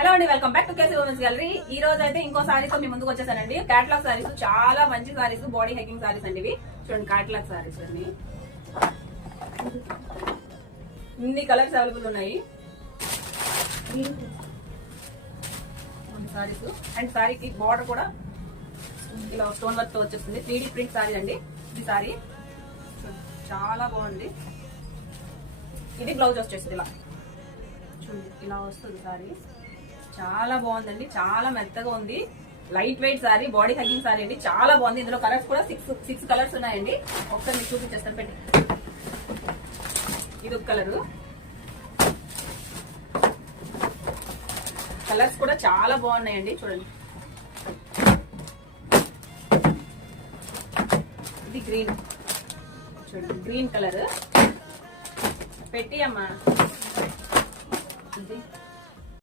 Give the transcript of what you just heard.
Hello అండి, welcome back to KC women's gallery. ఈ రోజు అయితే ఇంకో సారీస్ మీ ముందుకు వచ్చేసానండి. క్యాటలాగ్ సారీస్, చాలా మంచి సారీస్, బాడీ హెగ్గింగ్ సారీస్ అండి ఇవి. చూడండి, క్యాటలాగ్ సారీస్ అండి. ఇన్ని కలర్స్ అవైలబుల్ ఉన్నాయి సారీస్. అండ్ సారీకి బార్డర్ కూడా ఇలా స్టోన్ వర్క్ తో వచ్చేస్తుంది. 3D ప్రింట్ సారీ అండి ఈ సారీ. చాలా బాగుంది. ఇది బ్లౌజ్ వచ్చేస్తుంది ఇలా చూడండి, ఇలా వస్తుంది సారీ. చాలా బాగుందండి, చాలా మెత్తగా ఉంది. Light weight sorry, body hugging sorry అండి. చాలా బాగుంది. ఇందులో కలర్స్ కూడా సిక్స్ కలర్స్ ఉన్నాయండి. ఒకసారి మీకు చూపించేస్తాను, పెట్టి. ఇది ఒక కలరు. కలర్స్ కూడా చాలా బాగున్నాయండి, చూడండి. ఇది గ్రీన్, చూడండి, గ్రీన్ కలర్. పెట్టి అమ్మా. ఇది